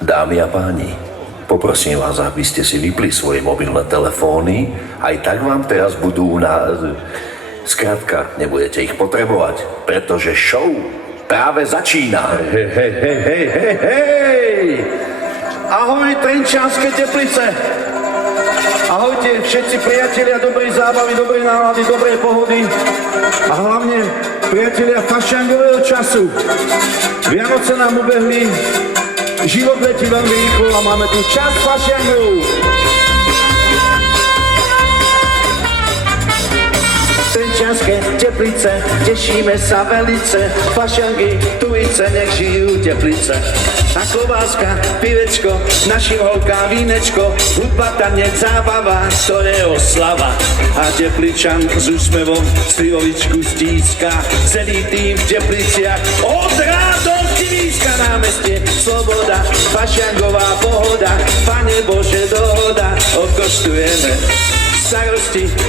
Dámy a páni, poprosím vás, aby ste si vypli svoje mobilné telefóny, aj tak vám teraz budú skrátka, nebudete ich potrebovať, pretože show práve začína. Hej! Ahoj, Trenčianske Teplice! Ahojte všetci priatelia dobrej zábavy, dobrej nálady, dobrej pohody a hlavne priatelia fašiangového času. Vianoce nám ubehli, život letí veľmi rýchlo a máme tu čas fašiangov. Trenčianske Teplice, tešíme sa velice, fašiangy, tujice, nech žijú Teplice. A klobáska, pivečko, našim holkám vínečko, hudba, tanec, zábava, to je oslava. A Tepličan s úsmevom slivovičku stíska, celý tým v Tepliciach od radosti výska. Na meste sloboda, fašiangová pohoda, Pane Bože dohoda, okoštujeme.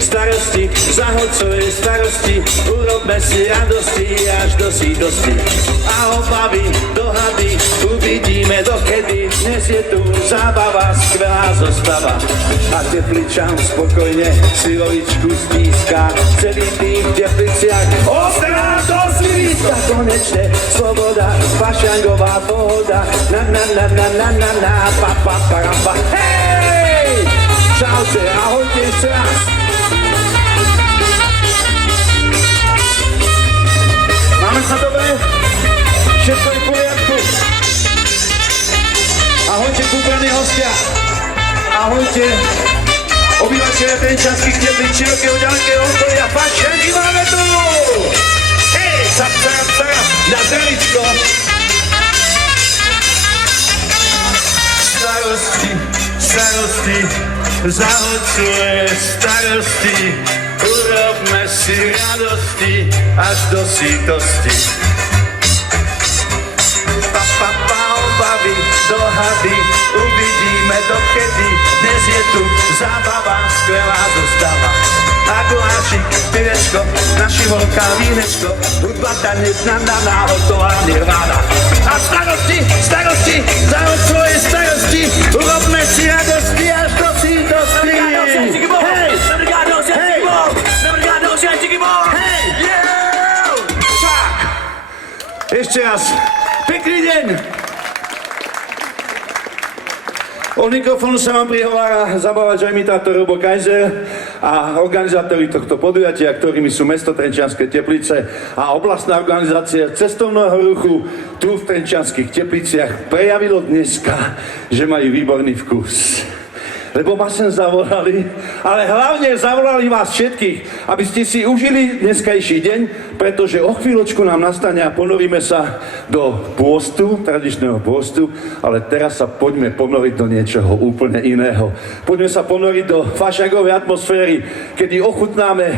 Starosti, zahodcové starosti, urobme si radosti až do sítosti. A obavy, dohady, uvidíme dokedy, dnes je tu zábava, skvelá zostava. A Tepličan spokojne slivovičku stíska, celý tým v Tepliciach od radosti výska. Konečne sloboda, fašiangová pohoda, na, pa, paramba, hej! Čaute, ahojte ešte raz. Máme sa dobre? Všetko je v poriadku? Ahojte, kúpeľní hostia. Ahojte, obyvateľe Trenčianskych Teplíc, širokého ďalekého okolia. Fašianky máme tu! Hej, cap, na zeličko. Starosti, zahodcuje starosti, urobme si radosti až do sítosti. Obavy, dohady, uvidíme dokedy, dnes je tu zábava, skvelá zostava. A gulášik, pivečko, našim holkám vínečko, hudba, tanec, na, hotová nirvána. A starosti, zahodcuje starosti, urobme si radosti až do sítosti. Hej! Tak! Ešte raz, pekný deň! Od mikrofónu sa vám prihovára zabávač a imitátor Robo Kaiser a organizátori tohto podujatia, ktorými sú mesto Trenčianske Teplice a oblastná organizácia cestovného ruchu tu v Trenčianskych Tepliciach prejavilo dneska, že majú výborný vkus. Lebo ma sem zavolali, ale hlavne zavolali vás všetkých, aby ste si užili dneskajší deň, pretože o chvíľočku nám nastane a ponoríme sa do pôstu, tradičného pôstu, ale teraz sa poďme ponoriť do niečoho úplne iného. Poďme sa ponoriť do fašiangovej atmosféry, kedy ochutnáme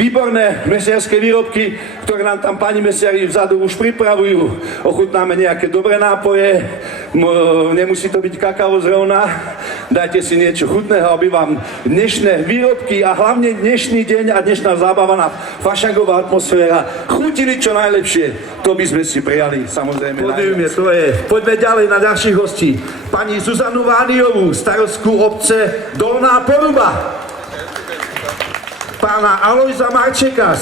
výborné mesiarské výrobky, ktoré nám tam pani mesiari vzadu už pripravujú. Ochutnáme nejaké dobré nápoje, nemusí to byť kakao z Róna, dajte si niečo chutného, aby vám dnešné výrobky a hlavne dnešný deň a dnešná zábava, fašiangová atmosféra chutili čo najlepšie. To by sme si prijali, samozrejme. Podujme, to je. Poďme ďalej na ďalších hostí. Pani Zuzanu Vániovú, starostku obce Dolná Poruba. Pána Alojza Marčeka,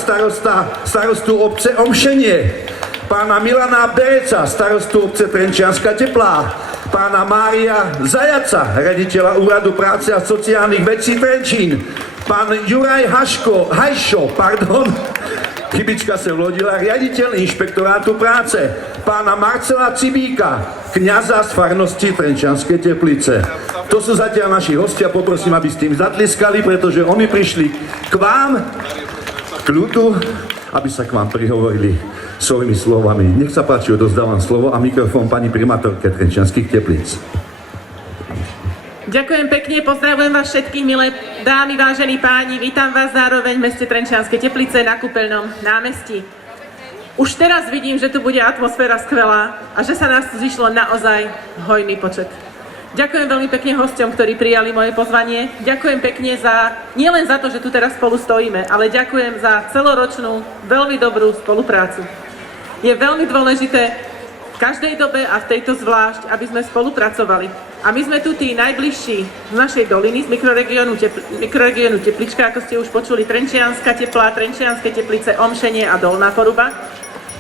starostu obce Omšenie. Pána Milana Bereca, starostu obce Trenčianska Teplá. Pána Mária Zajaca, riaditeľa Úradu práce a sociálnych vecí Trenčín. Pán Juraj Hajšo, chybička sa vlodila, riaditeľ inšpektorátu práce. Pána Marcela Cibíka, kňaza z farnosti Trenčianske Teplice. To sú zatiaľ naši hostia, poprosím, aby ste im zatliskali, pretože oni prišli k vám, k ľudu, aby sa k vám prihovorili svojimi slovami. Nech sa páči, odozdávam slovo a mikrofón pani primátorke Trenčianskych Teplíc. Ďakujem pekne, pozdravujem vás všetkých, milé dámy, vážení páni, vítam vás zároveň v meste Trenčianske Teplice na Kúpeľnom námestí. Už teraz vidím, že tu bude atmosféra skvelá a že sa nás tu zišlo naozaj hojný počet. Ďakujem veľmi pekne hosťom, ktorí prijali moje pozvanie. Ďakujem pekne nielen za to, že tu teraz spolu stojíme, ale ďakujem za celoročnú, veľmi dobrú spoluprácu. Je veľmi dôležité každej dobe a v tejto zvlášť, aby sme spolupracovali. A my sme tu tí najbližší z našej doliny, z mikroregiónu Teplička, ako ste už počuli, Trenčianska Teplá, Trenčianske Teplice, Omšenie a Dolná Poruba.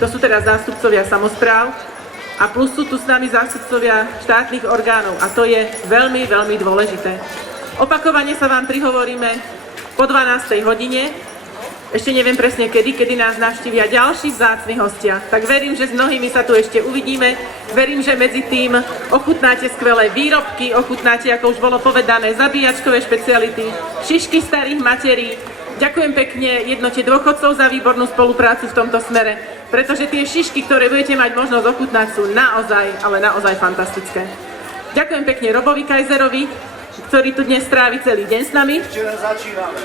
To sú teda zástupcovia samospráv. A plus sú tu s nami zástupcovia štátnych orgánov. A to je veľmi, veľmi dôležité. Opakovane sa vám prihovoríme po 12. hodine. Ešte neviem presne kedy nás navštívia ďalší vzácni hostia. Tak verím, že s mnohými sa tu ešte uvidíme. Verím, že medzi tým ochutnáte skvelé výrobky, ochutnáte, ako už bolo povedané, zabíjačkové špeciality, šišky starých materí. Ďakujem pekne Jednote dôchodcov za výbornú spoluprácu v tomto smere, pretože tie šišky, ktoré budete mať možnosť ochutnať, sú naozaj, ale naozaj fantastické. Ďakujem pekne Robovi Kajzerovi, ktorý tu dnes strávi celý deň s nami.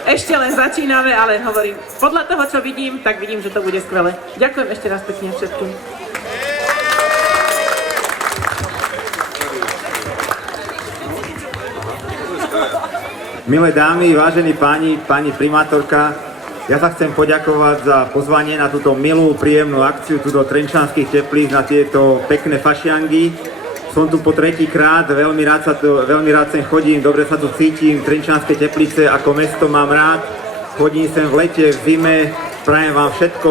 Ešte len začíname, ale hovorím, podľa toho, čo vidím, tak vidím, že to bude skvelé. Ďakujem ešte raz pekne všetkým. Milé dámy, vážení páni, pani primátorka, ja sa chcem poďakovať za pozvanie na túto milú, príjemnú akciu tu do Trenčianskych Teplíc na tieto pekné fašiangy. Som tu po tretíkrát, veľmi rád sem chodím, dobre sa tu cítim, Trenčianske Teplice ako mesto mám rád, chodím sem v lete, v zime, prajem vám všetko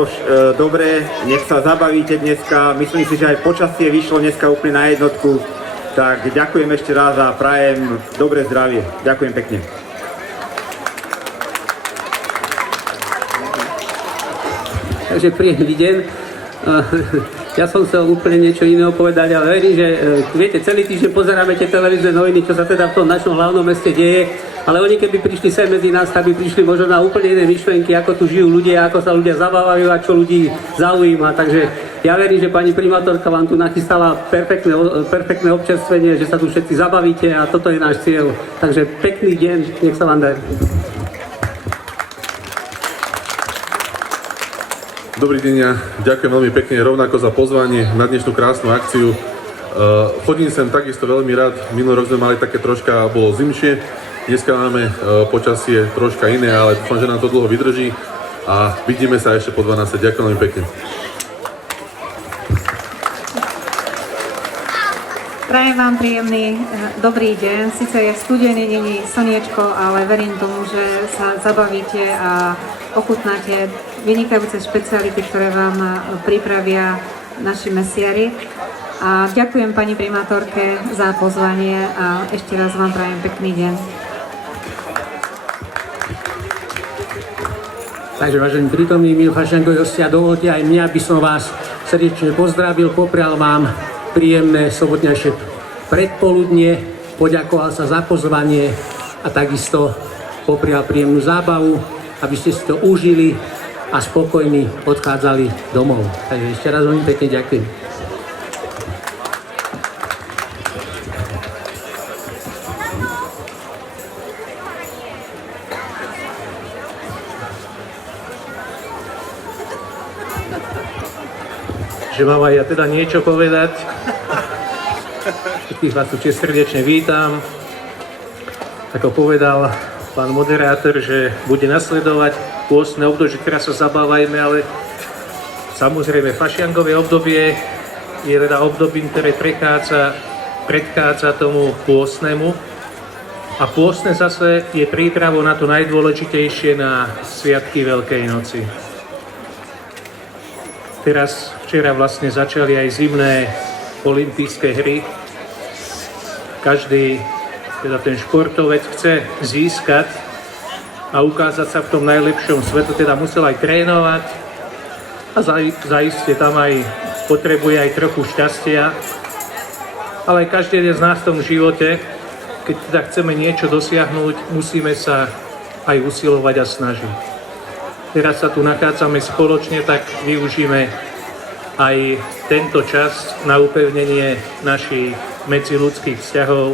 dobré, nech sa zabavíte dneska, myslím si, že aj počasie vyšlo dneska úplne na jednotku, tak ďakujem ešte raz a prajem dobré zdravie, ďakujem pekne. Takže príjemný deň. Ja som chcel úplne niečo iného povedať, ale verím, že viete, celý týždeň pozeráme tie televízne noviny, čo sa teda v tom našom hlavnom meste deje, ale oni keby prišli sem medzi nás, tak by prišli možno na úplne iné myšlienky, ako tu žijú ľudia, ako sa ľudia zabávajú a čo ľudí zaujíma. Takže ja verím, že pani primátorka vám tu nachystala perfektné občerstvenie, že sa tu všetci zabavíte a toto je náš cieľ. Takže pekný deň, nech sa vám darí. Dobrý deň, ja ďakujem veľmi pekne rovnako za pozvanie na dnešnú krásnu akciu. Chodím sem takisto veľmi rád, minulý rok sme mali také troška, bolo zimšie, dneska máme počasie troška iné, ale dúfam, že nám to dlho vydrží a vidíme sa ešte po 12. Ďakujem veľmi pekne. Prajem vám príjemný dobrý deň. Sice je studený, není slniečko, ale verím tomu, že sa zabavíte a ochutnáte vynikajúce špeciality, ktoré vám pripravia naši mesiari. A ďakujem pani primátorke za pozvanie a ešte raz vám prajem pekný deň. Takže vážení prítomní, milí fašiangovi hostia, dovolte aj mňa, aby som vás srdečne pozdravil, poprial vám príjemné sobotnejšie predpoludnie, poďakoval sa za pozvanie a takisto poprial príjemnú zábavu, aby ste si to užili a spokojní odchádzali domov. Takže ešte raz veľmi pekne ďakujem. Že mám aj ja teda niečo povedať. Všetkých vás tu srdečne vítam. Ako povedal pán moderátor, že bude nasledovať pôstne obdobie, že teraz sa zabávajme, ale samozrejme fašiangové obdobie je teda obdobím, ktoré predchádza tomu pôstnemu. A pôstne zase je prípravou na to najdôležitejšie, na sviatky Veľkej noci. Včera vlastne začali aj zimné olympijské hry. Každý, teda ten športovec chce získať a ukázať sa v tom najlepšom svetu, teda musel aj trénovať a zaiste tam aj potrebuje aj trochu šťastia. Ale každý z nás v tom živote, keď teda chceme niečo dosiahnuť, musíme sa aj usilovať a snažiť. Teraz sa tu nachádzame spoločne, tak využíme aj tento čas na upevnenie našich medziľudských vzťahov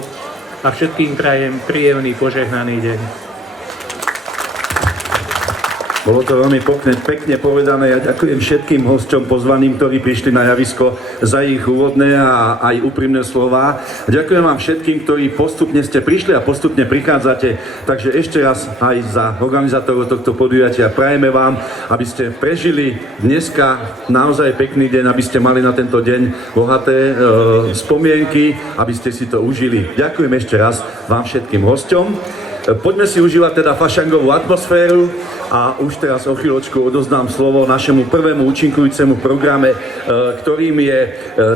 a všetkým prajem príjemný, požehnaný deň. Bolo to veľmi pekne povedané. Ja ďakujem všetkým hosťom pozvaným, ktorí prišli na javisko za ich úvodné a aj úprimné slová. Ďakujem vám všetkým, ktorí postupne ste prišli a postupne prichádzate. Takže ešte raz aj za organizátorov tohto podujatia prajeme vám, aby ste prežili dneska naozaj pekný deň, aby ste mali na tento deň bohaté spomienky, aby ste si to užili. Ďakujem ešte raz vám všetkým hosťom. Poďme si užívať teda fašangovú atmosféru a už teraz o chvíľočku odozdám slovo našemu prvému účinkujúcemu programe, ktorým je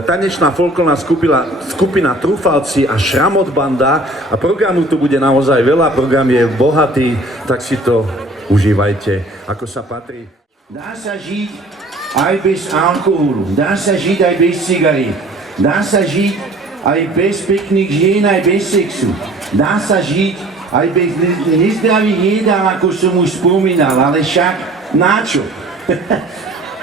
tanečná folklórna skupina Trúfalci a Šramot banda a programu tu bude naozaj veľa, program je bohatý, tak si to užívajte, ako sa patrí. Dá sa žiť aj bez alkoholu, dá sa žiť aj bez cigaret, dá sa žiť aj bez pekných žien, aj bez sexu, dá sa žiť aj bez nezdravých jedál, ako som už spomínal, ale však na čo?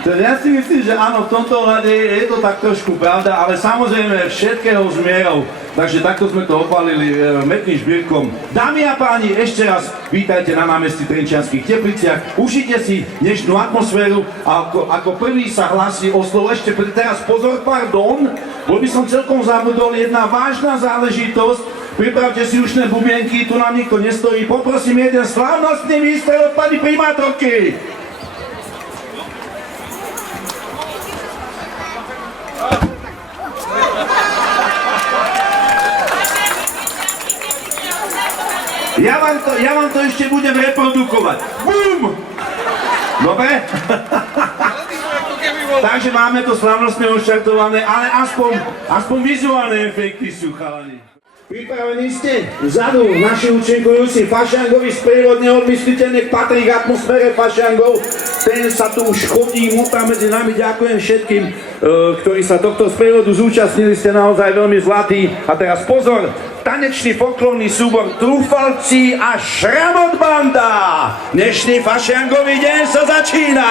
Ja si myslím, že áno, v tomto ohľade je to tak trošku pravda, ale samozrejme všetkého z mierou. Takže takto sme to opálili mäkkým šbírkom. Dámy a páni, ešte raz vítajte na námestí Trenčianskych Tepliciach. Užite si dnešnú atmosféru a ako prvý sa hlási o slovo ešte teraz pozor, pardon, bo by som celkom zabudol jedna vážna záležitosť. Pripravte si ušné bubienky, tu nám nikto nestojí. Poprosím jeden slávnostný výstrel od pani primátorky. Ja vám to ešte budem reprodukovať. Bum! Dobre? Takže máme to slávnostne odštartované, ale aspoň vizuálne efekty sú, chalani. Pripravení ste? Vzadu naši účinkujúci fašangovi sprievod neodmysliteľne patrí k atmosfére fašangov. Ten sa tu už chodí, mutá medzi nami. Ďakujem všetkým, ktorí sa tohto sprievodu zúčastnili. Ste naozaj veľmi zlatí. A teraz pozor, tanečný folklórny súbor Trúfalci a Šramot banda. Dnešný fašangový deň sa začína.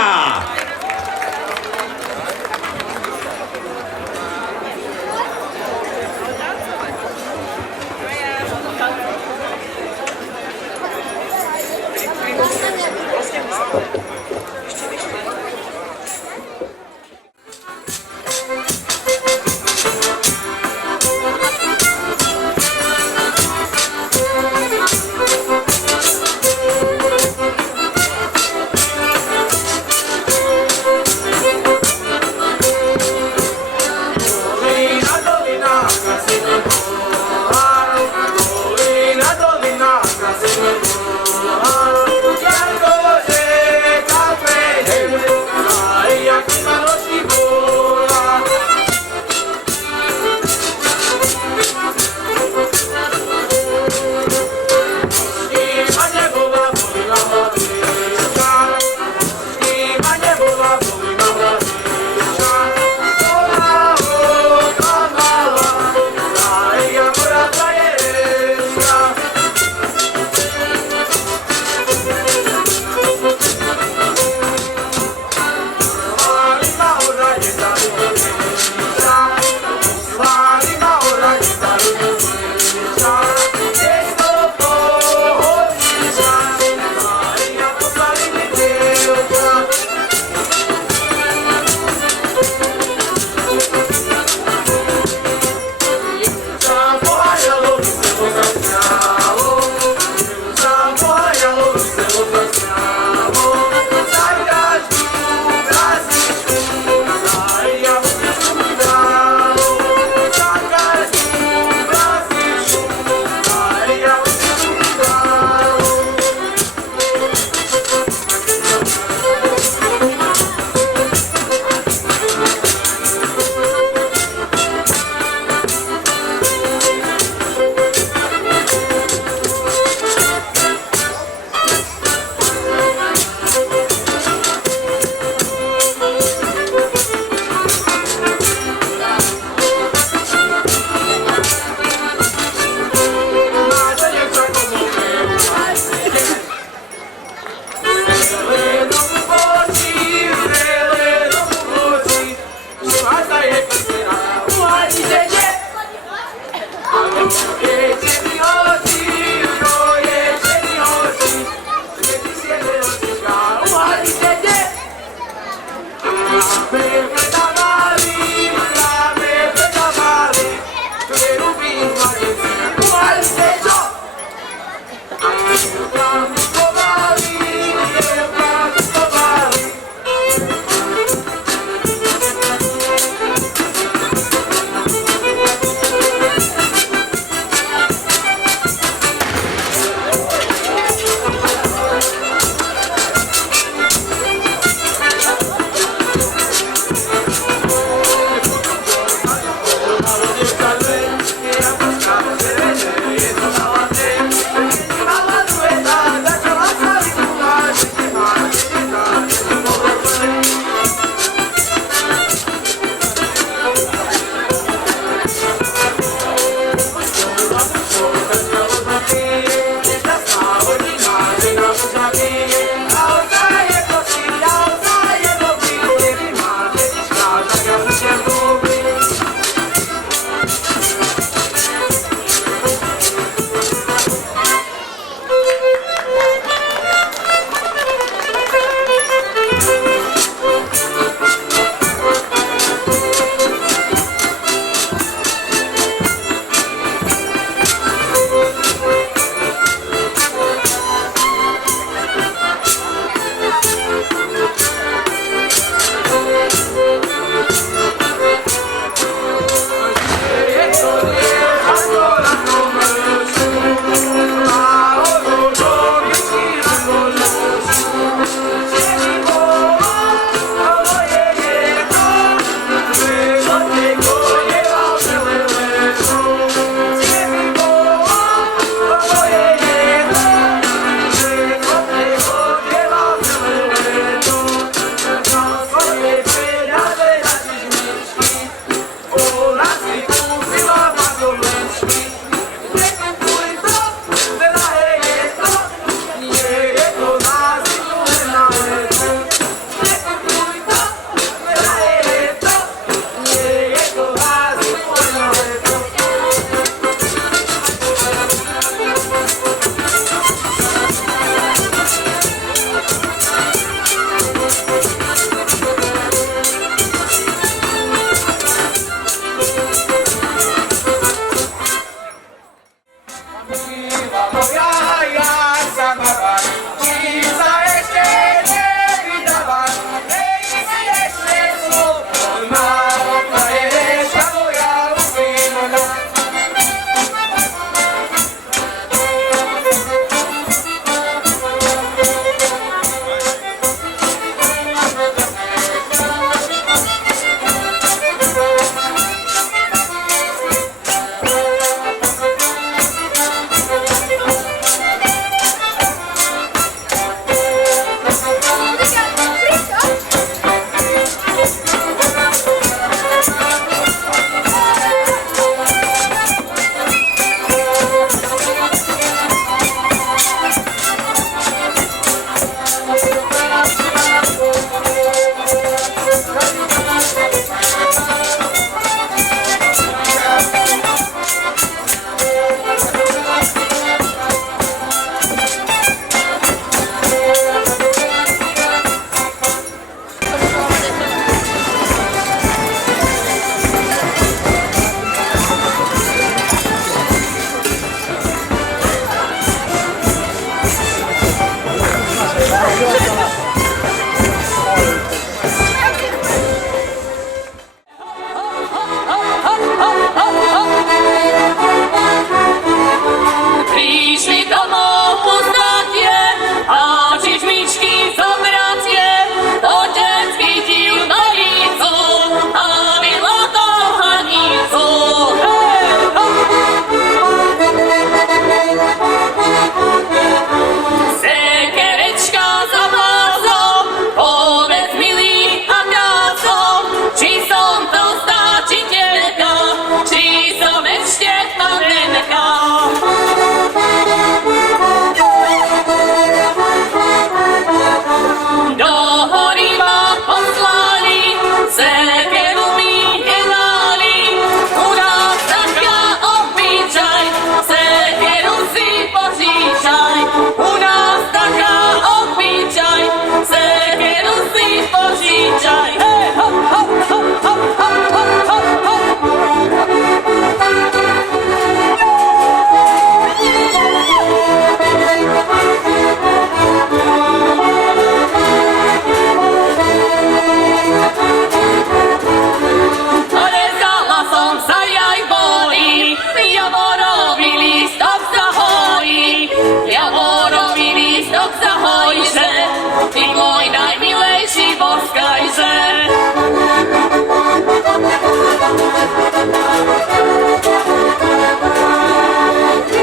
rozkajże.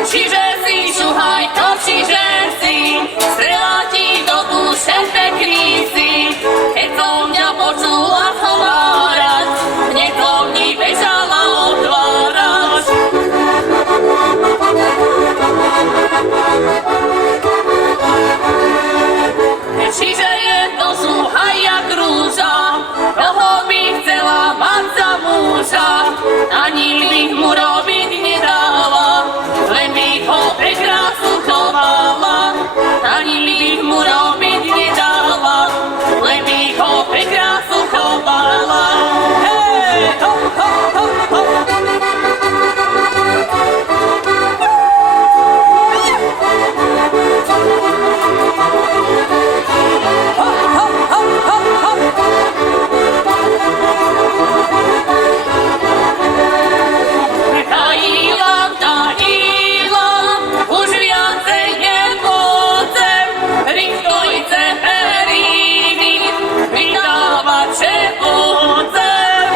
Čiže si, šuhaj to, čiže si, strela ti do duše pekný si. Keď som ťa počula hovárať, mne to mi bežala otvárať. Čiže je to šuhaj jak rúža, toho by chcela mať za muža, ani bych mu robiť nedala, len bych ho pre krásu chovala. Ani bych mu robiť nedala, len bych ho pre krásu chovala. Hej, ho, ho, ho, ho. Už viacej nepôjdem, rýchtojce periny, vydávať, že budem.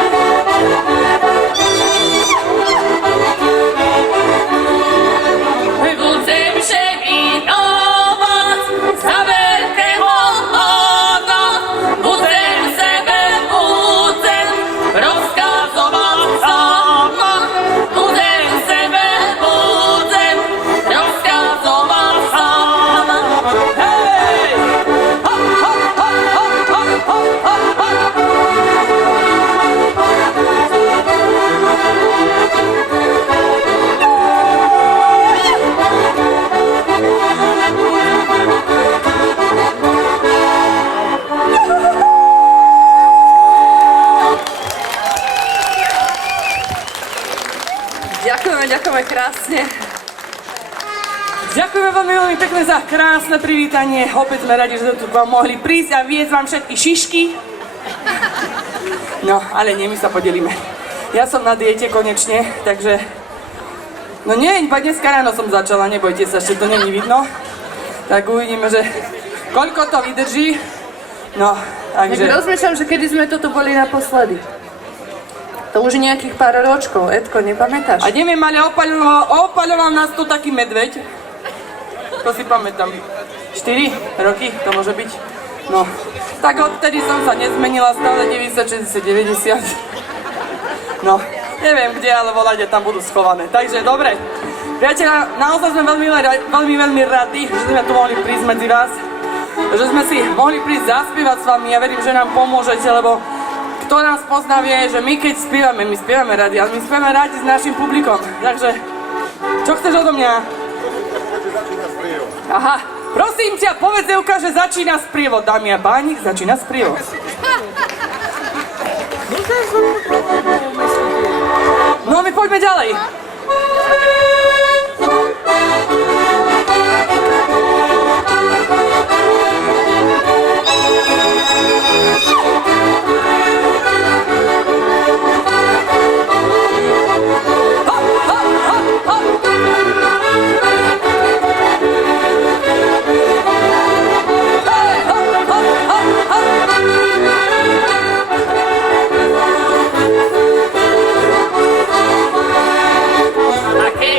Budem že vydávať za veľkého pána, budem sebe budem rozkazovať sama, budem sebe budem rozkazovať sama. Hej! Hop, hop, hop, hop, hop, hop, hop, hop. Ďakujeme krásne. Ďakujeme veľmi pekne za krásne privítanie. Opäť sme radi, že sme tu vám mohli prísť a viesť vám všetky šišky. No, ale nie, my sa podelíme. Ja som na diete konečne, takže... No nie, iba dneska ráno som začala, nebojte sa, ešte to není vidno. Tak uvidíme, že koľko to vydrží. No, takže... Tak rozmýšľam, že kedy sme toto boli naposledy. To už nejakých pár ročkov, Edko, nepamätáš? A neviem, ale opaľoval nás tu taký medveď. To si pamätám. 4 roky to môže byť. No, tak odtedy som sa nezmenila, stále 90, 60, 90. No, neviem kde, ale voľade tam budú schované. Takže, dobre. Priatelia, naozaj sme veľmi radi, že sme tu mohli prísť medzi vás. Že sme si mohli prísť zaspievať s vami. Ja verím, že nám pomôžete, lebo kto nás pozná, vie, že my keď spievame, my spievame radi, ale my spievame radi s našim publikom. Takže, čo chceš odo mňa? Aha, prosím ťa, povedz Evka, že začína sprievod, dámy a páni, začína sprievod. No, my poďme ďalej. A keď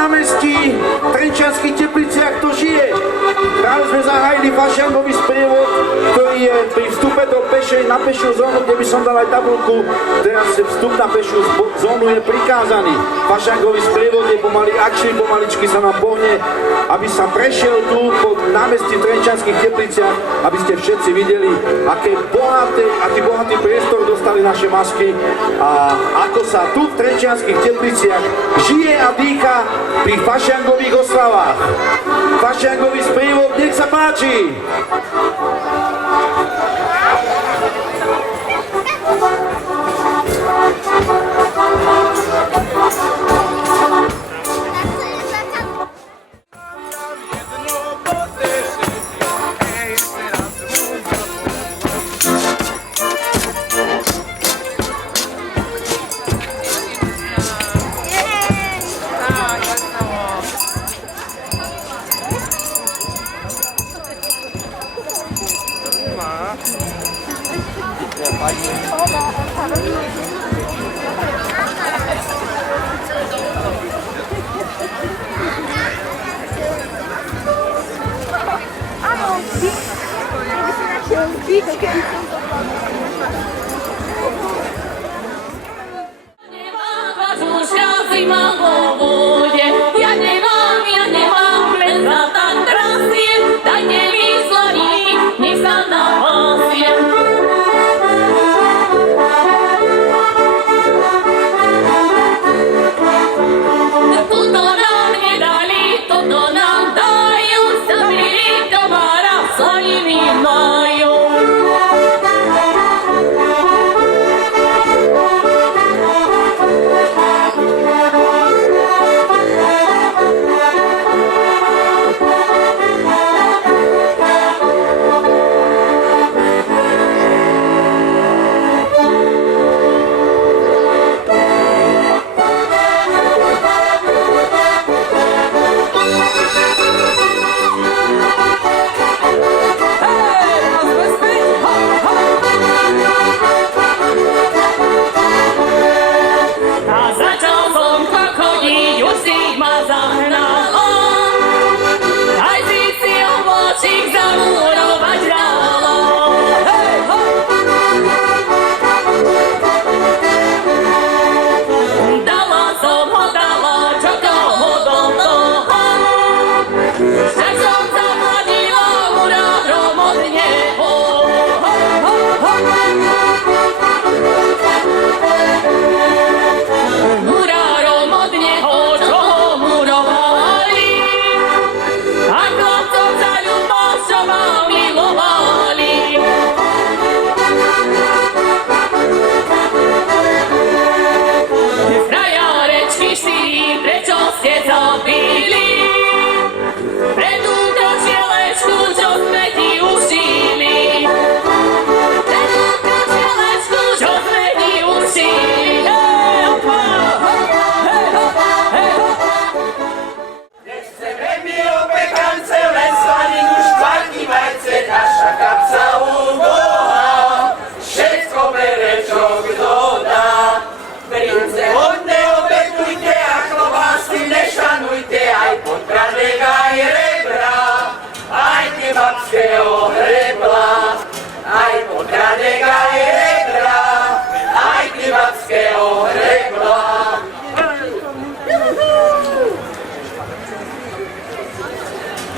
námestí v Trenčianskych Tepliciach to žije. Práve sme zahájili fašiangový sprievod, ktorý je pri vstupe do na pešiu zónu, kde by som dal aj tabulku, teraz vstup na pešiu zónu je prikázaný. Fašiangový sprievod je pomaly akčný, pomaličky sa nám pohne, aby sa prešiel tu po námestí v Trenčianskych Tepliciach, aby ste všetci videli, aký bohatý priestor dostali naše masky a ako sa tu v Trenčianskych Tepliciach žije a dýcha pri fašiangových oslavách. Fašiangový sprievod, nech sa páči! Ja nemám, len sa tak trasie, dajte mi sloník, nech sa napasie. Toto nám nedali, toto nám dajú, zabili továra, slaviny majú.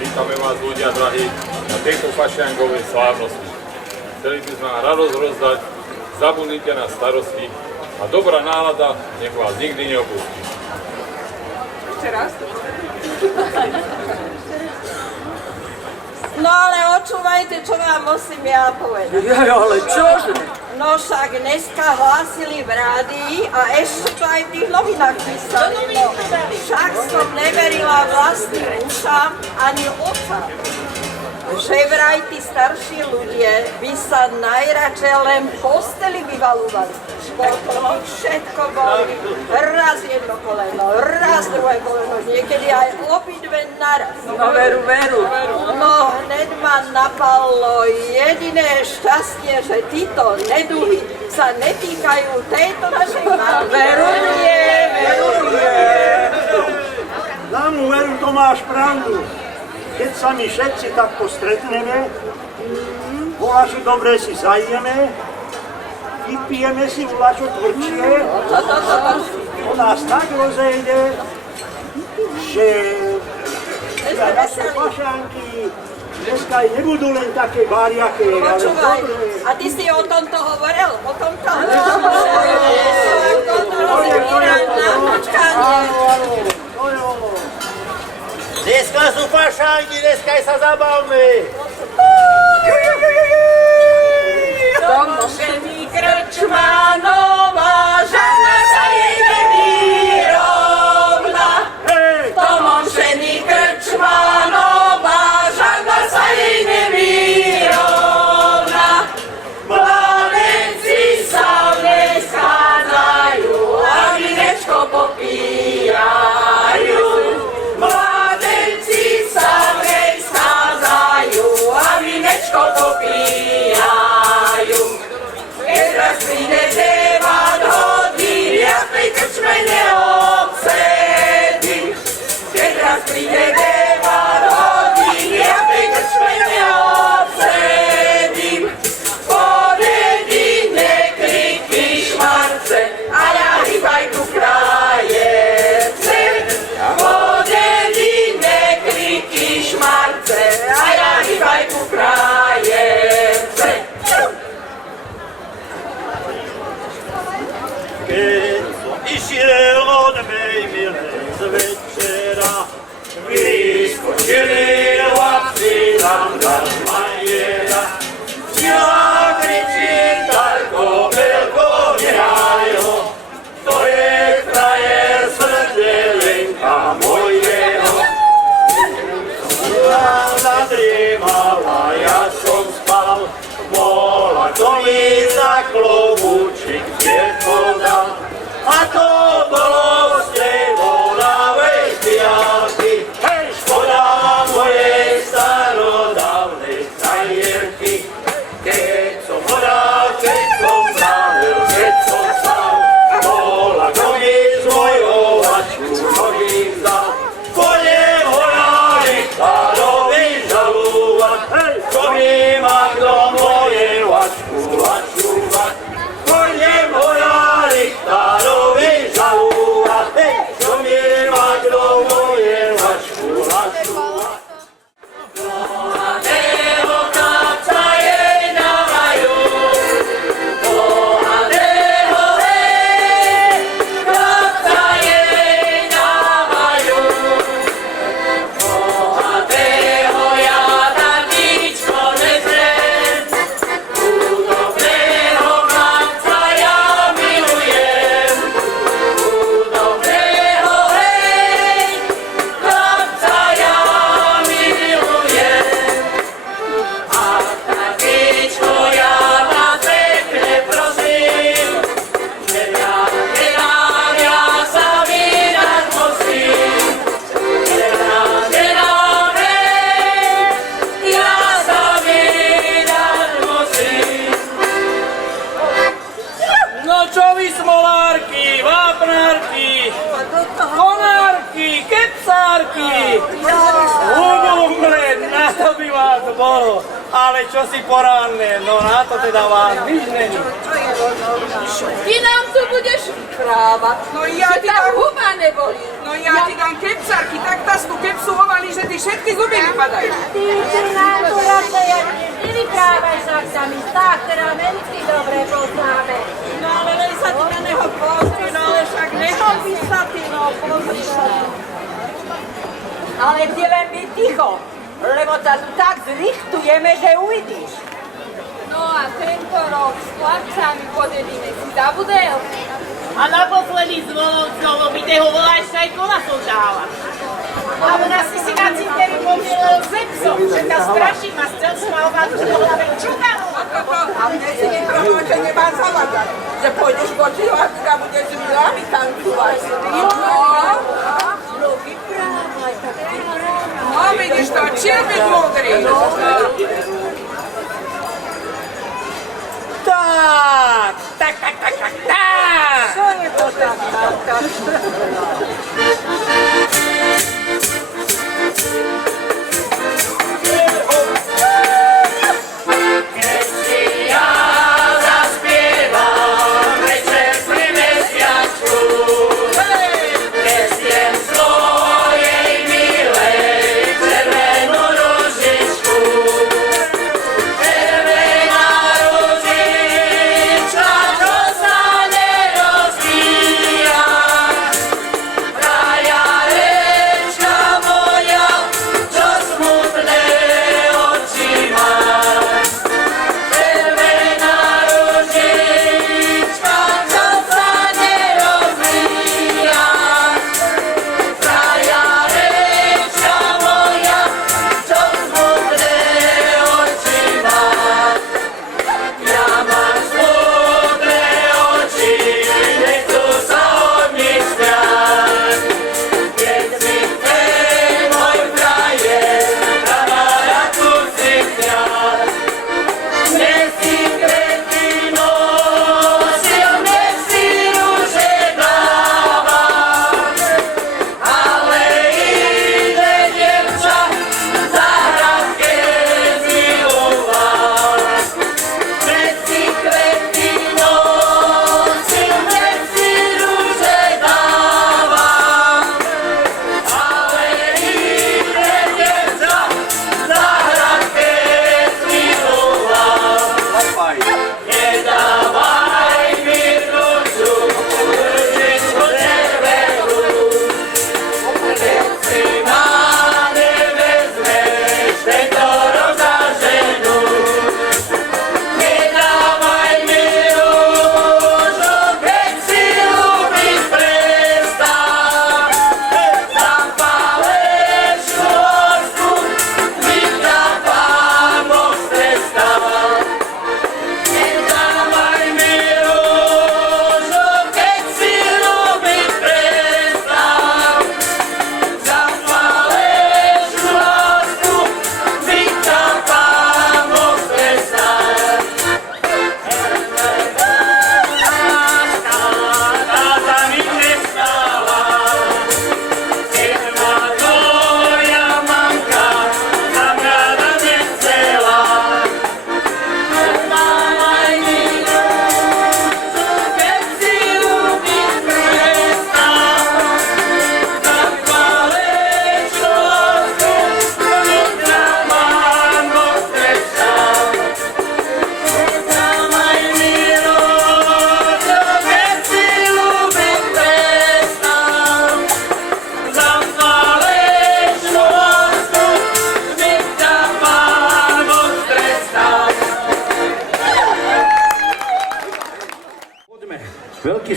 Vítame vás, ľudia drahí, na tejto fašiangovej slávnosti. Chceli by sme vám radosť rozdať, zabudnite na starosti a dobrá nálada nech vás nikdy neopustí. Ešte raz? No ale očúvajte, čo vám musím ja povedať. Ale čože? No však dneska hlásili v rádii a ešte to aj v tých novinách písali. No, však som neverila vlastným ušám ani očám. Že vraj tí starší ľudia by sa najradšej len posteli vyvalovali. Potom všetko boli, raz jedno koleno, raz druhé koleno, niekedy aj obidve naraz. No veru. No hneď ma napadlo jediné šťastie, že títo neduhy sa netýkajú tejto našej malky. Veru nie. No máš pravdu. Keď sa my všetci takto stretneme, voľačo dobre si zajdeme, vypijeme si voľačo tvrdšie, to nás tak rozejde, že naše pašánky dneska aj nebudú len také báriaké, ale Počúvaj, dobré. a ty si o tomto hovoril? O tomto? Dneska sú pašánky, dneska sa zabavme. Domošený krčmanová, žena sa jej nevyrovná. Domošený krčmanová, žena sa jej nevyrovná. Mladenci sa v nej schádzajú a vínečko popíjajú. Mladenci sa v nej schádzajú a vínečko popíjajú. Keď raz príde 9 hodín, ja v tej krčme neobsedím. Keď raz príde 9 hodín, ja v tej krčme neobsedím. Po dedine kriky šmarce a ja hýbajku krajece. Po dedine kriky šmarce a ja hýbajku krajece. Keď som išiel od mej milej z večera, vyskočili chlapci tam na majera. Ja kričím, Darko, veľko, nehajo, to je frajer srdelenka mojeho. Zadrievala, ja som spal, bola to mi za klobúčik podal. A to bolo z tej volavej piaty, hej, škoda mojej starodávnej frajerky. Keď som hodal, keď som závil, keď som stal, bola to mi z mojou vačku chodím zdal. Pôjdem hodali, starovi žalúvať, hej, čo mi má kto moje vačku vačúvať. Pôjdem hodali, starovi žalúvať, hej, čo mi má kto moje vačku vačúvať. Mladého chlapca jej dávajú, mladého chlapca jej dávajú, mladého ja tatičko nezriem, chudobného chlapca ja milujem, chudobného chlapca ja milujem. A tatičko, ja vás pekne prosím, že ja nedám, ja sa vydať musím. Nedám, ja sa vydať musím. No čo vy smolárky, vápnárky, konárky, kepsárky, umre, na to by vás bolo, ale čo si poranné, no na to teda vás nič není. Ty nám tu budeš právať, No ja že ti tá dám- huba nebolí. No ja ti dám kepsárky, tak tas tu kepsu hovali, že ty všetky zuby vypadajú. Ty nám tu radšej nevyprávaj sa sami, tak, ktorá veľmi dobre poznáme. No ale len sa ty na neho pozri, no ale však nehombí sa ty, no pozri sa. Ale ty len byť ticho, lebo sa tu tak zrichtujeme, že uvidíš. No a tento rok s chlapcami po dedine si zabudel. A naposledy s Volovcov by teho volášaj kola soldáva. A u nás si na cinteri pomielil ze psom, že ťa straším a chcel schvalovať po hlave čukaru. A mne si nepravo, že nemá zavadať, že pôjdeš po živáčku a budeš s milami tancovať. No vyprávaj, tak ty No vidíš to, čím byť múdry? Tak. čo je to tak?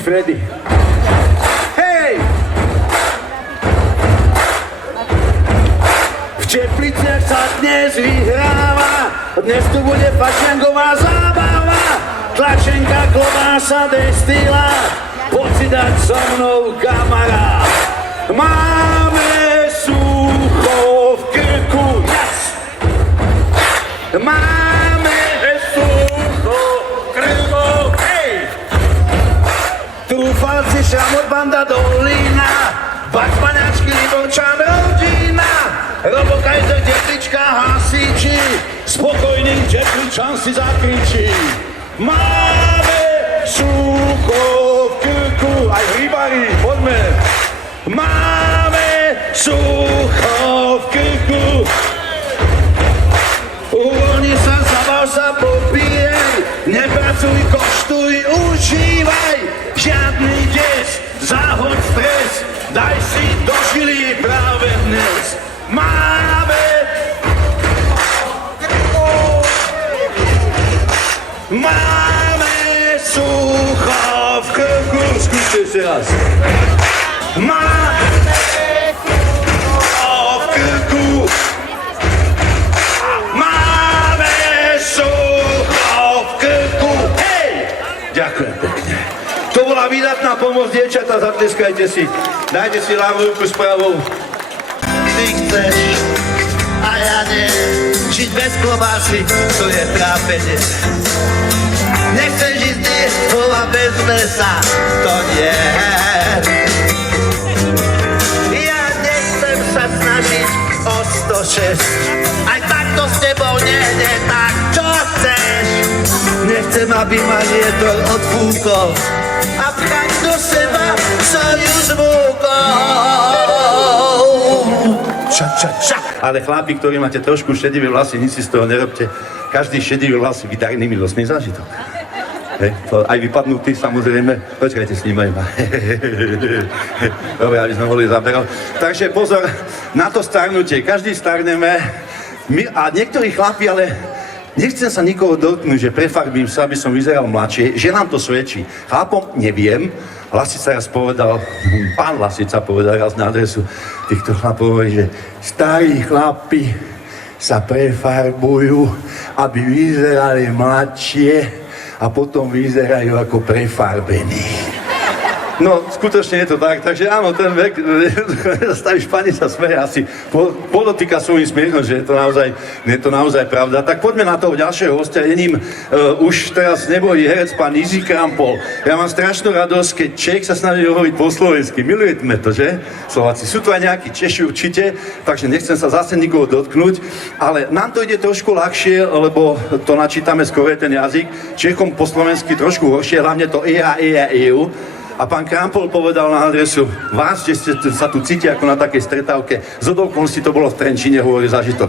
Freddy. Hej! V Tepliciach sa dnes vyhráva, dnes tu bude fašiangová zábava. Tlačenka, klobása, destilát, poď si dať so mnou kamarát. Máme sucho v krku, yes! Máme sucho v krku, hej! Trúfalci, šramot, banda, dolina, Bachmaňačky, Liborčan, rodina, Robo Kaiser, Teplička, hasiči, spokojný Tepličan si zakričí. Máme sucho v krku, aj rybári, poďme. Máme sucho v krku. Uvoľni sa, zabav sa, popíjej, nepracuj, koštuj, užívaj. Žiadny des, zahoď stres, daj si do žily práve dnes. Máme sucho v krku. Skúste ešte raz. Máme sucho v krku. Máme sucho v krku. Hej! Ďakujem pekne. To bola výdatná pomoc, dievčatá, zatleskajte si. Dajte si ľavú ruku s pravou. Ty chceš a ja nie. Žiť bez klobásy, to je trápenie. Nechceš ísť dnes bez mesa, to nie. Ja nechcem sa snažiť o 106, aj takto s tebou nie, tak čo chceš? Nechcem, aby ma vietor odfúkol a pchať do seba soju zvukov. Ale chlapi, ktorí máte trošku šedivé vlasy, nič si z toho nerobte. Každý šedivý vlas je vitalný milostný zážitok. Aj vypadnutý, samozrejme. Počkajte, snímaj ma. Dobre, aby sme mohli zaberať. Takže pozor na to starnutie. Každý starneme. A niektorí chlapi, ale nechcem sa nikoho dotknúť, že prefarbím sa, aby som vyzeral mladšie, že nám to svedčí. Chlapom neviem. Lasica raz povedal, pán Lasica povedal raz na adresu týchto chlapov, že starí chlapi sa prefarbujú, aby vyzerali mladšie a potom vyzerajú ako prefarbení. No, skutočne je to tak, takže áno, ten vek, stavíš, pani sa smeje asi, podotýka svojím smiechom, že je to naozaj pravda. Tak poďme na toho ďalšieho hostia, je ním už teraz nebojí herec pán Jiří Krampol. Ja mám strašnú radosť, keď Čech sa snaží hovoriť po slovensky, milujeme to, že? Slováci, sú tu aj nejakí Češi určite, takže nechcem sa zase nikoho dotknúť, ale nám to ide trošku ľahšie, lebo to načítame skôr ten jazyk, Čechom po slovensky trošku horšie, hlavne to EU. A pán Krampol povedal na adresu vás, že ste sa tu cíti ako na takej stretávke. Z okolností to bolo v Trenčíne, hovorí zážitok.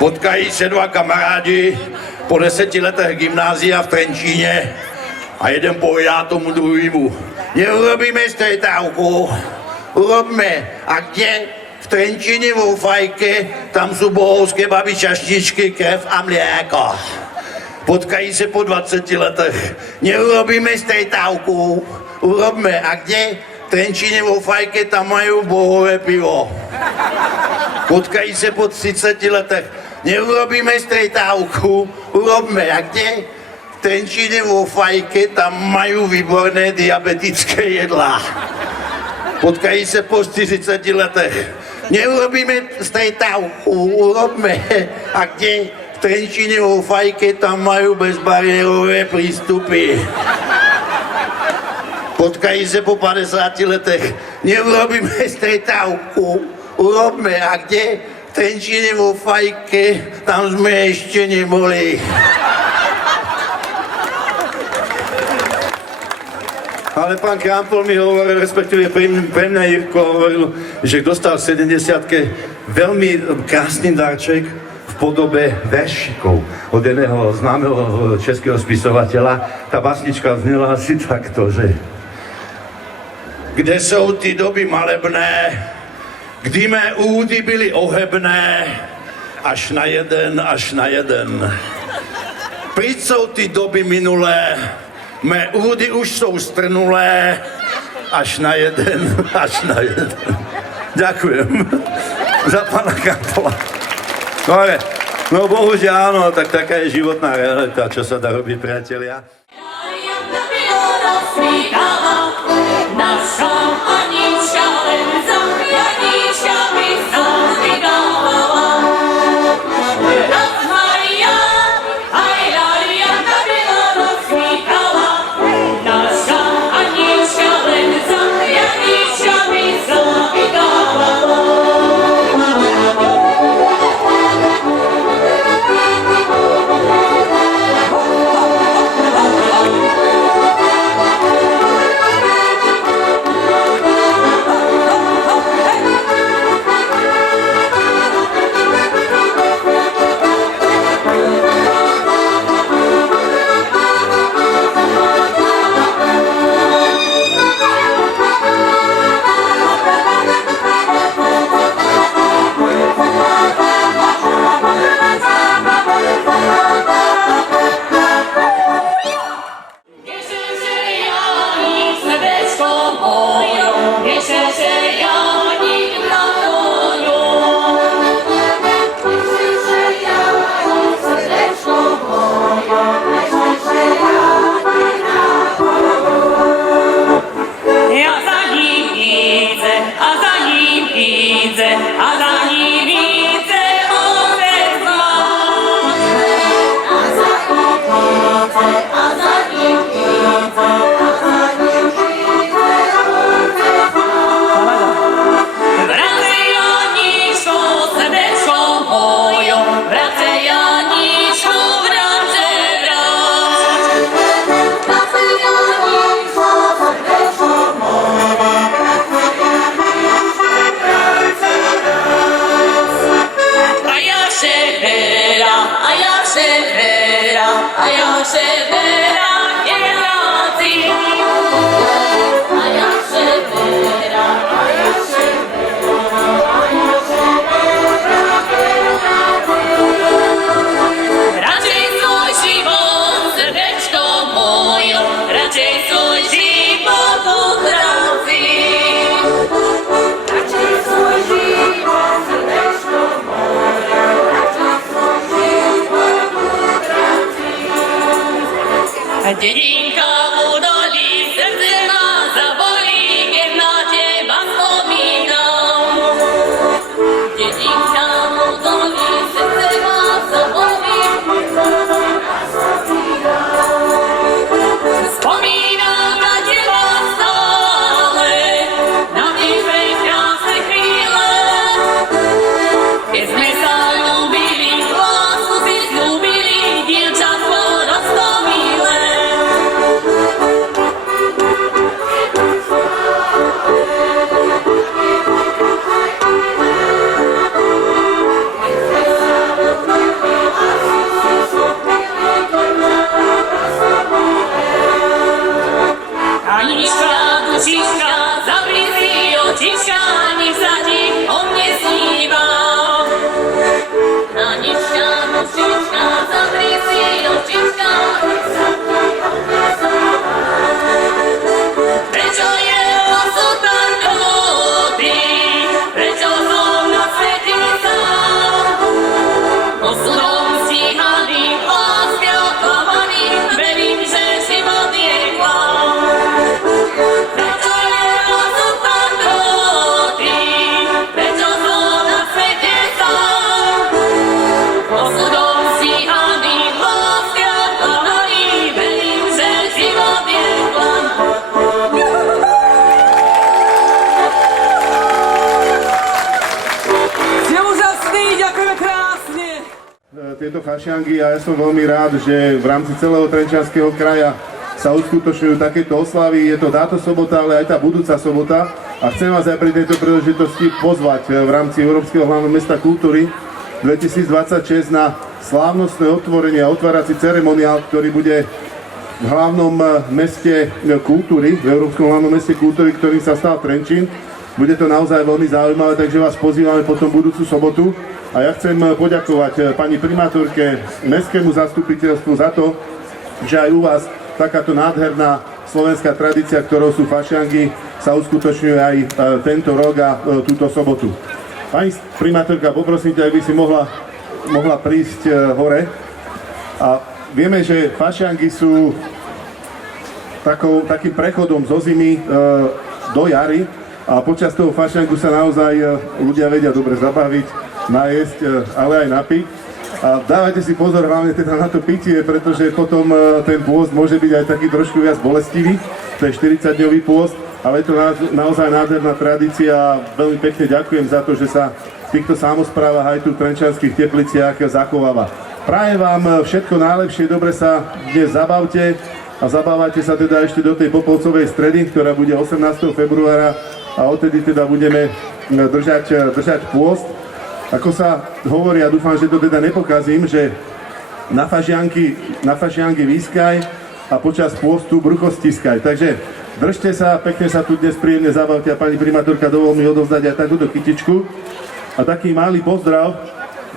Potkají se dva kamarádi po 10 letech gymnázia v Trenčíne a jeden povedá tomu druhýmu. Neurobíme stretávku, urobme. A kde? V Trenčíne vo fajke, tam sú bohovské babi, čašničky, krev a mlieko. Potkají se po 20 letech. Neurobíme stretávku, urobme. A kde? V Trenčíne vo fajke, tam majú bohové pivo. Potkají se po 30 letech. Neurobíme stretávku, urobme. A kde? V Trenčíne vo fajke, tam majú výborné diabetické jedlá. Potkají se po 40 letech. Neurobíme stretávku, urobme. A kde? V Trenčíne vo fajke, tam majú bezbariérové prístupy. Potkají se po 50 letech. Neurobíme stretávku, urobme. A kde? V Trenčíne vo fajke, tam sme ešte neboli. Ale pán Krampol mi hovoril, respektíve pre mňa Jirko hovoril, že dostal v 70-ke veľmi krásny darček v podobe veršikov od jedného známeho českého spisovateľa. Tá básnička znela asi takto, že kde jsou ty doby malebné, kdy mé údy byly ohebné, až na jeden. Pryč jsou ty doby minulé, Mé údy už jsou strnulé až na jeden. Ďakujem za pana Kantola. No bohužiaľ, áno, tak taká je životná realita, čo sa dá robiť, priatelia. Naša Anička len za Janíčka by sa vydávala. Raz Maria, aj Jana byla rozsvítala. Naša Anička len za Janíčka by sa vydávala. Dedinka udolí, srdce ma zabolí, keď na teba spomínam. Dedinka udolí, srdce ma zabolí, keď na teba spomínam. Spomínam na teba stále, na tebe krásne chvíle, keď sme sa ľúbili, lásku si slúbili, dievčatko roztomilé. Anička, dušička, zavri si očička, nech sa ti o mne sníva. Anička, dušička, zavri si očička, nech sa ti o mne sníva. Prečo je osud tak krutý, prečo som na svete sám? Osudom stíhaný, láske oklamaný, verím, že život je klám. Prečo je osud tak krutý, prečo som na svete sám? Osudom stíhaný, láske oklamaný, verím, že život je klám. Ste úžasní, ďakujeme krásne. Tieto fašiangy a ja som veľmi rád, že v rámci celého Trenčianskeho kraja sa uskutočňujú takéto oslavy. Je to táto sobota, ale aj tá budúca sobota. A chcem vás aj pri tejto príležitosti pozvať v rámci Európskeho hlavného mesta kultúry 2026 na slávnostné otvorenie a otvárací ceremoniál, ktorý bude v hlavnom meste kultúry, v Európskom hlavnom meste kultúry, ktorým sa stal Trenčín. Bude to naozaj veľmi zaujímavé, takže vás pozývame potom budúcu sobotu. A ja chcem poďakovať pani primátorke, mestskému zastupiteľstvu za to, že aj u vás takáto nádherná slovenská tradícia, ktorou sú fašiangy, sa uskutočňuje aj tento rok a túto sobotu. Pani primátorka, poprosím ťa, ak by si mohla prísť hore. A vieme, že fašiangy sú takým prechodom zo zimy do jary a počas toho fašiangu sa naozaj ľudia vedia dobre zabaviť, najesť, ale aj napiť. A dávajte si pozor hlavne teda na to pitie, pretože potom ten pôst môže byť aj taký trošku viac bolestivý. To je 40-dňový pôst, ale je to naozaj nádherná tradícia a veľmi pekne ďakujem za to, že sa v týchto samosprávach aj tu v Trenčianskych Tepliciach zachováva. Prajem vám všetko najlepšie, dobre sa dnes zabavte a zabávajte sa teda ešte do tej Popolcovej stredy, ktorá bude 18. februára a odtedy teda budeme držať pôst. Ako sa hovorí, a dúfam, že to teda nepokazím, že na fašianky výskaj a počas pôstu brucho stiskaj. Takže držte sa, pekne sa tu dnes príjemne zabavte a pani primátorka dovol mi odovzdať aj takúto kytičku. A taký malý pozdrav,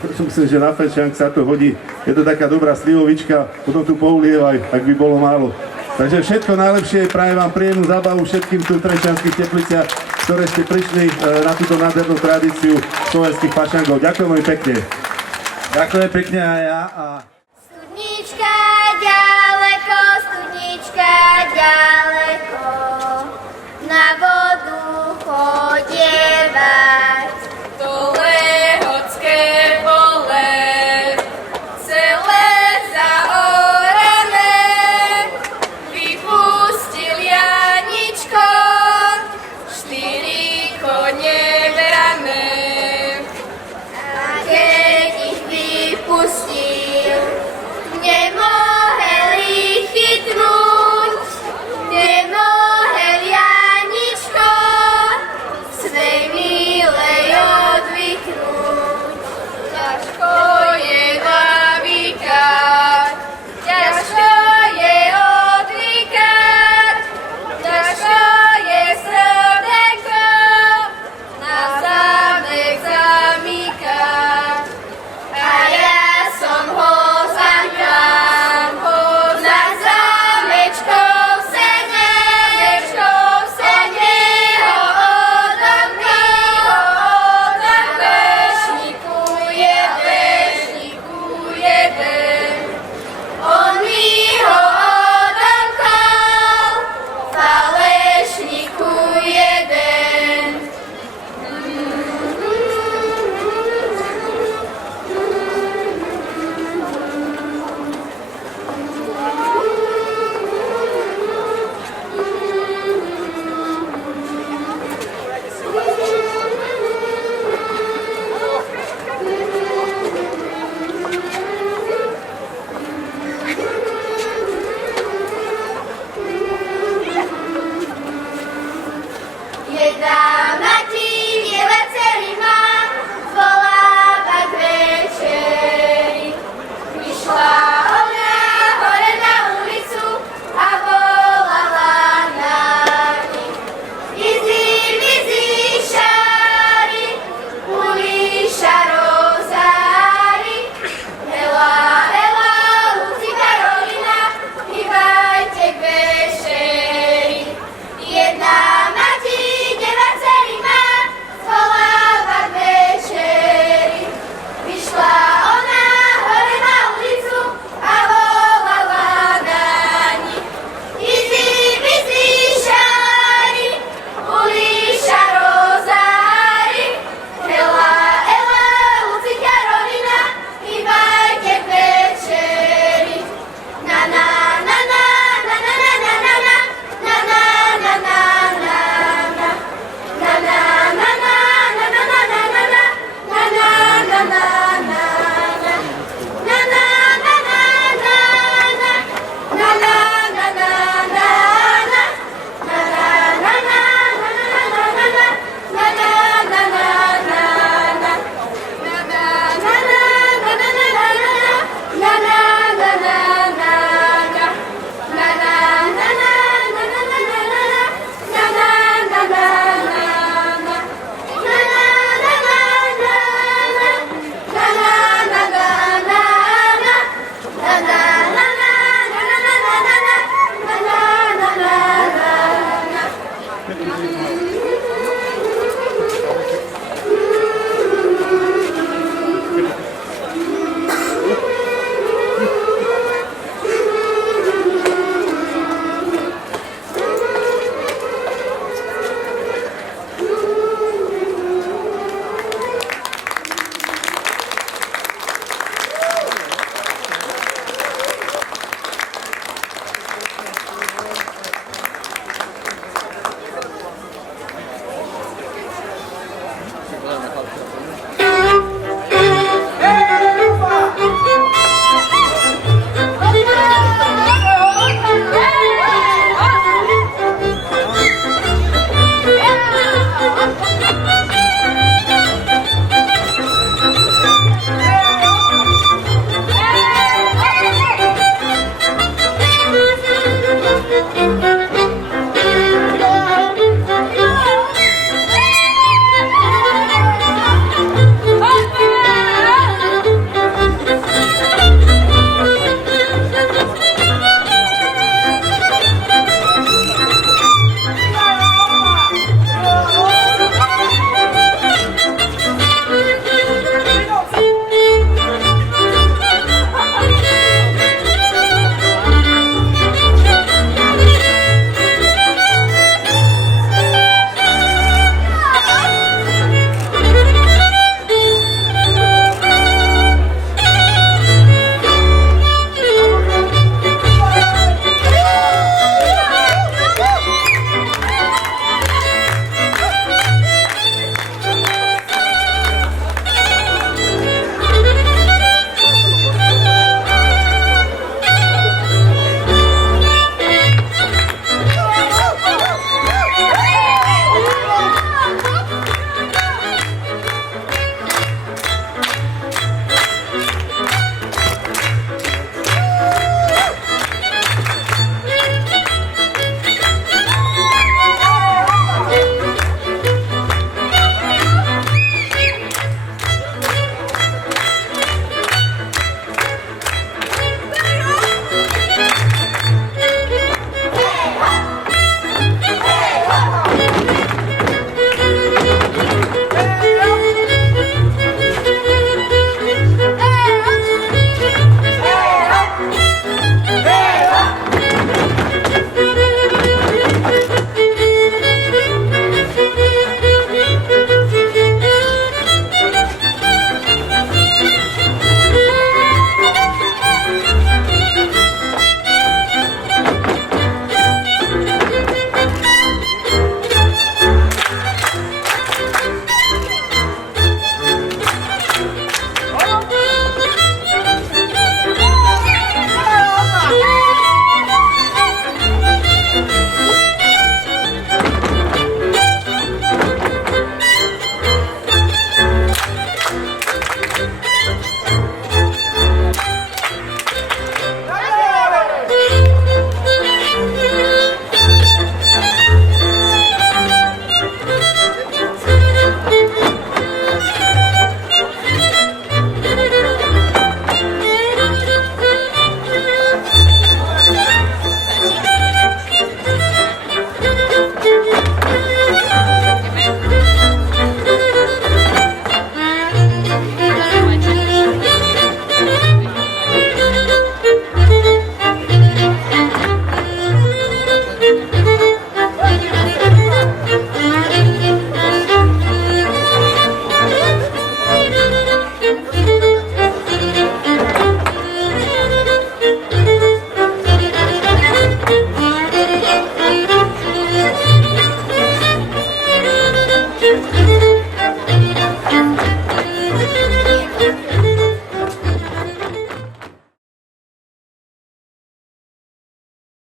myslím, že na fašiank sa to hodí, je to taká dobrá slivovička, potom tu poulievaj, ak by bolo málo. Takže všetko najlepšie, prajem vám príjemnú zábavu všetkým tu v Trenčianskych Tepliciach, ktoré ste prišli na túto nádhernú tradíciu slovenských fašiangov. Ďakujem veľmi pekne. Ďakujem pekne aj ja. Studnička ďaleko, studnička ďaleko, na vodu chodievať. Dole hodské pole, celé zaorané, vypustil Janičko 4 kone vrané. A keď ich vypustil, nemohel ich chytnúť, nemohel Janičko svej milej odvyknúť. Ťažko je navykať, ťažko je odvykať, ťažko je srdenko na zámek zamykať. A ja som ho zamkám, za zámečkou v sene, ho odamkám, vešníku jeden. On mi ho odamkal, falešníku jeden. Jedna